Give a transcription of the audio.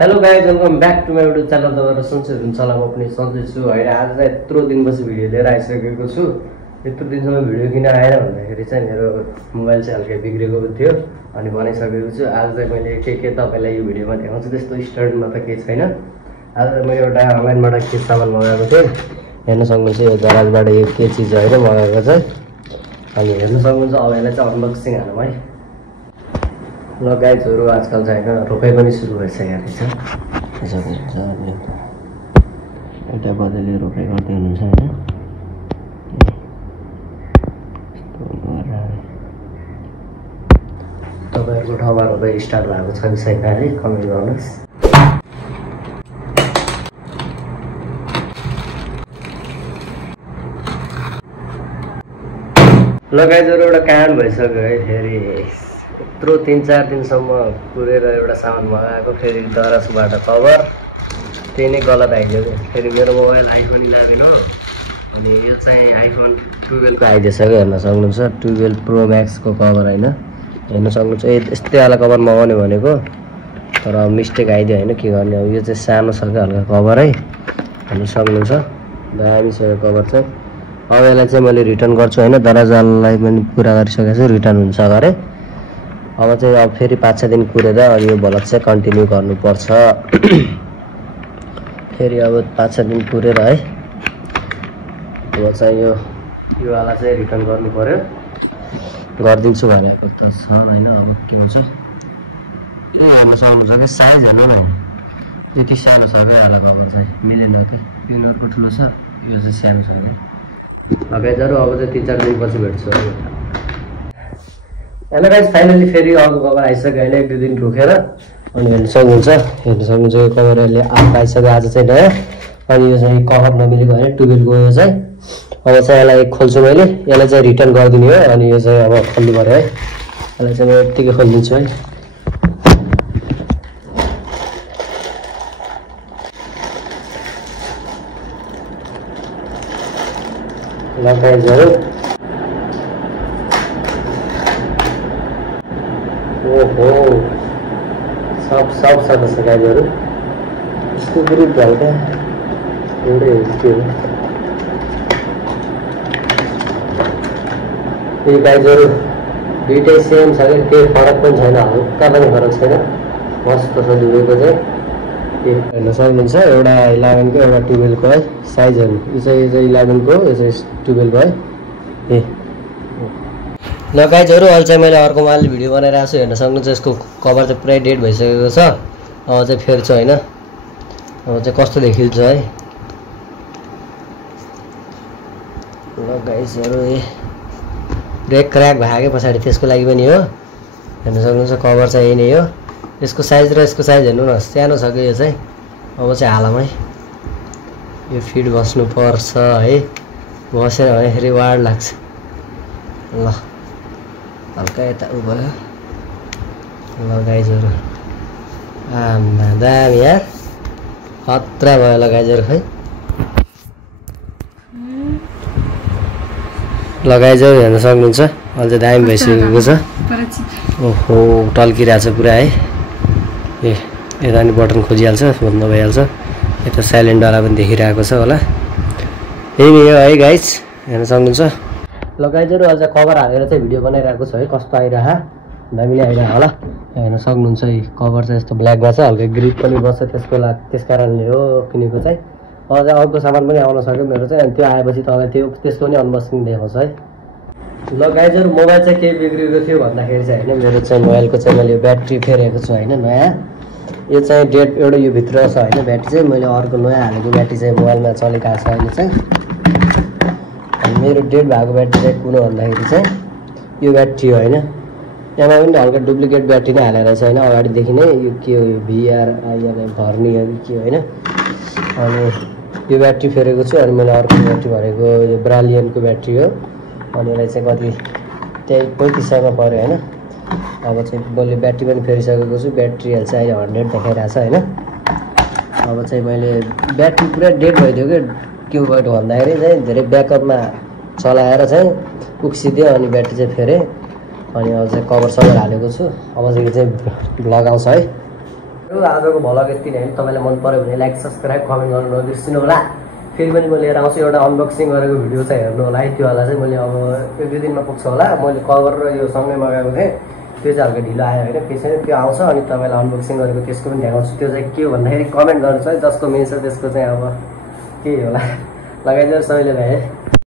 Hello guys, welcome back to my YouTube channel. तपाईहरु सन्चै हुनुहुन्छ होला। म पनि सन्चै छु। हैन, आज चाहिँ यत्रो दिनपछि भिडियो लिएर आइसकेको छु। यत्रो दिनसम्म भिडियो किन आएन भन्दाखेरि चाहिँ मेरो मोबाइल चाहिँ हल्का बिग्रेको थियो अनि बनाइसकेको छु। आज चाहिँ मैले के तपाईलाई यो भिडियोमा देखाउँछु। त्यस्तो स्टार्टमा त केही छैन। आज मैले एउटा अनलाइनबाट के सामान मगाएको थिएँ, हेर्न सक्नुहुन्छ। यो गराजबाट यो के चिज हैन मगाएको चाहिँ, अनि हेर्न सक्नुहुन्छ। अब यसलाई चाहिँ अनबक्सिङ हालौँ है। ल गाइजहरु, आजकल चाहिँ हैन रोपाइ पनि सुरु भइसकेको रहेछ। यसो हुन्छ अनि एउटा बदली रोपाइ गर्दै हुनुहुन्छ हैन। तपाईहरुको ठाउँमा रोपाइ स्टार्ट भएको छ कि छैन है, कमेन्ट गर्नुस्। ल गाइजहरु, एउटा काण्ड भइसक्यो है। फेरि यत्रो 3-4 दिनसम्म कुरेर एउटा सामान मगाएको, फेरि दराजबाट कभर त्यही नै गलत आइदियो। फेरि मेरो मोबाइल आइफोन 11 हो अनि यो चाहिँ आइफोन 12 को आइदिसक्यो। हेर्न सक्नुहुन्छ 12 प्रो मैक्स को कभर हैन। हेर्न सक्नुहुन्छ यस्तै वाला कभर मगाउने भनेको, तर मिस्टेक आइदियो हैन। के गर्ने अब, यो चाहिँ सानो छ के हल्का कभर है। हेर्न सक्नुहुन्छ दामी छ यो कभर चाहिँ। अब यसलाई चाहिँ मैले रिटर्न गर्छु हैन। दराजलाई पनि पुरा गरिसकेको छु, रिटर्न हुन्छ गरे। अब चाहिँ अब फेरि 5-6 दिन कुरेर अनि यो भलक चाहिँ कन्टिन्यू गर्नुपर्छ। फेरि अब 5-6 दिन कुरेर है, अब चाहिँ यो वाला चाहिँ रिटर्न गर्नु पर्यो। गरिदिन्छु भनेको त छ हैन। अब के हुन्छ, यो हेर्न सक्नुहुन्छ कि साइज हेर्नु न, यति सानो छ क्या होला कभर चाहिँ, मिलेन कि पिनरको ठुलो छ, यो चाहिँ सानो छ कि। गाइजहरु, अब चाहिँ 3-4 दिनपछि भेट्छु। हेलो गाइज, फाइनली फेरि अर्को कभर आइसक्यो होइन। 1-2 दिन रोकेर अनि हेर्न सक्नुहुन्छ यो कभर अहिले आइसक्यो आज चाहिँ नयाँ। अनि यो चाहिँ कभर नमिलेको होइन, 12 को यो चाहिँ। अब चाहिँ यसलाई खोल्छु मैले, यसलाई चाहिँ रिटर्न गरिदिने हो। अनि यो चाहिँ अब खोल्नु पर्यो है। यसलाई चाहिँ म यत्तिकै खोलिदिन्छु है। ल गाइजहरु, ओहो सब सबै छ गाइजहरु। यसको ग्रुप हल्का एउटै हो के हो यो गाइजहरु, दुईटै सेम छ कि, केही फरक पनि छैन, हल्का पनि फरक छैन। मस्त छ दुवैको चाहिँ। हेर्न सक्नुहुन्छ एउटा 11 को एउटा 12 को है साइजहरु। यो चाहिँ 11 को, यो चाहिँ 12 को है। ल गाइजहरु, अहिले चाहिँ मैले अर्को मालले भिडियो बनाइरहेको छु। हेर्न सक्नुहुन्छ यसको कभर चाहिँ पुरै डेड भइसकेको छ। अब चाहिँ फेर्छु हैन, अब चाहिँ कस्तो देखिन्छ है। ल गाइजहरु, ब्रेक क्र्याक भयो पछाडि, त्यसको लागि पनि हो। हेर्न सक्नुहुन्छ कभर चाहिँ यही नै हो। यसको साइज र यसको साइज हेर्नु न, सानो छ कि यो चाहिँ। अब चाहिँ हालौँ है, यो फिट बस्नु पर्छ है। बसेन भने फेरि वार्ड लाग्छ। ल हल्का यता उ भयो। ल गाइजहरु, आम्मा दामी यार, खतरा भयो। ल गाइजहरु है, ल गाइजहरु हेर्न सक्नुहुन्छ अहिले चाहिँ दामी भइसकेको छ। ओहो टल्किरहेको छ पुरा है। यता नि बटन खोजिहाल्छ, बन्द भइहाल्छ। यता साइलेन्ट वाला पनि देखिरहेको छ होला। यही नै हो है गाइज, हेर्न सक्नुहुन्छ। ल गाइजहरु, अझ कभर हालेर चाहिँ भिडियो बनाइरहेको छ है। कस्तो आइरह, दामी आइरह होला। हेर्न सक्नुहुन्छ है कभर चाहिँ यस्तो ब्ल्याकमा छ, हल्का ग्रिप पनि बस्छ। त्यस कारणले हो किनेको चाहिँ। अझ अर्को सामान पनि आउन सक्यो मेरो चाहिँ। अनि त्यो आएपछि तपाईँ त्यसको पनि अनबक्सिङ देखाउँछ है। ल गाइजहरु, मोबाइल चाहिँ के बिग्रेको थियो भन्दाखेरि चाहिँ हैन, मेरो चाहिँ मोबाइलको चाहिँ मैले ब्याट्री फेरेको छु हैन, नयाँ। यो चाहिँ डेट एउटा यो भित्र छ हैन ब्याट्री चाहिँ। मैले अर्को नयाँ हालेको ब्याट्री चाहिँ मोबाइलमा चलेको छ अहिले चाहिँ। अनि मेरो डेट भएको ब्याट्री चाहिँ कुन भन्दाखेरि चाहिँ यो ब्याट्री हो हैन। यहाँ पनि हल्का डुप्लिकेट ब्याट्री नै हालेर छ हैन। अगाडिदेखि नै यो के हो, यो VRIN भर्नी हो कि के हो हैन। अनि यो ब्याट्री फेरेको छु। अनि मैले अर्को ब्याट्री भरेको यो ब्रालियनको ब्याट्री हो। अनि यसलाई चाहिँ कति 3500 पर्यो हैन। अब चाहिँ मैले ब्याट्री पनि फेरिसकेको छु। ब्याट्री हेल्थ चाहिँ अहिले 100 देखाइरहेको छ हैन। अब चाहिँ मैले ब्याट्री पुरा डेड भइदियो के भयो भन्दाखेरि चाहिँ धेरै ब्याकअपमा चलाएर चाहिँ उक्सिदियो। अनि ब्याट्री चाहिँ फेरेँ। अनि अब चाहिँ कभर सबै हालेको छु। अब चाहिँ यो चाहिँ भ्लग आउँछ है। आजको भ्लग यति नै। तपाईँलाई मन पर्यो भने लाइक सब्सक्राइब कमेन्ट गर्नु नबिर्सिनु होला। फेरि पनि म लिएर आउँछु एउटा अनबक्सिङ गरेको भिडियो चाहिँ हेर्नु होला है। त्योवाला चाहिँ मैले अब 1-2 दिनमा पुग्छ होला। मैले कभर र यो सँगै मगाएको थिएँ, त्यो चाहिँ हल्का ढिलो आयो होइन। त्यसै त्यो आउँछ अनि तपाईँलाई अनबक्सिङ गरेको त्यसको पनि देखाउँछु। त्यो चाहिँ के हो भन्दाखेरि कमेन्ट गर्नुहोस् है, जसको मेन छ त्यसको चाहिँ अब केही होला। लगाइदिनुहोस् सबैले भाइ है।